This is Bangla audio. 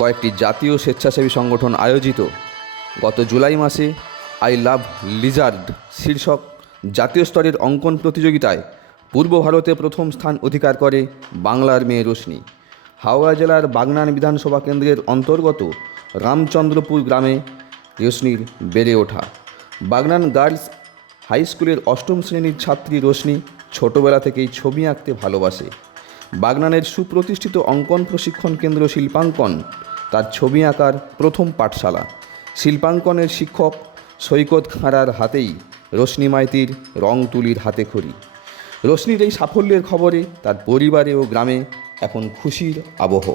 কয়েকটি জাতীয় স্বেচ্ছাসেবী সংগঠন আয়োজিত গত জুলাই মাসে আই লাভ লিজার্ড শীর্ষক জাতীয় স্তরের অঙ্কন প্রতিযোগিতায় পূর্ব ভারতে প্রথম স্থান অধিকার করে বাংলার মেয়ে রোশনি। হাওড়া জেলার বাগনান বিধানসভা কেন্দ্রের অন্তর্গত রামচন্দ্রপুর গ্রামে রোশনির বেড়ে ওঠা। বাগনান গার্লস হাই স্কুলের অষ্টম শ্রেণীর ছাত্রী রোশনি ছোটবেলা থেকেই ছবি আঁকতে ভালোবাসে। বাগনানের সুপ্রতিষ্ঠিত অঙ্কন প্রশিক্ষণ কেন্দ্র শিল্পাঙ্কন তার ছবি আঁকার প্রথম পাঠশালা। শিল্পাঙ্কনের শিক্ষক সৈকত খাঁড়ার হাতেই রোশনি মাইতির রং তুলির হাতে খড়ি। রোশনির এই সাফল্যের খবরে তার পরিবারে ও গ্রামে এখন খুশির আবহ।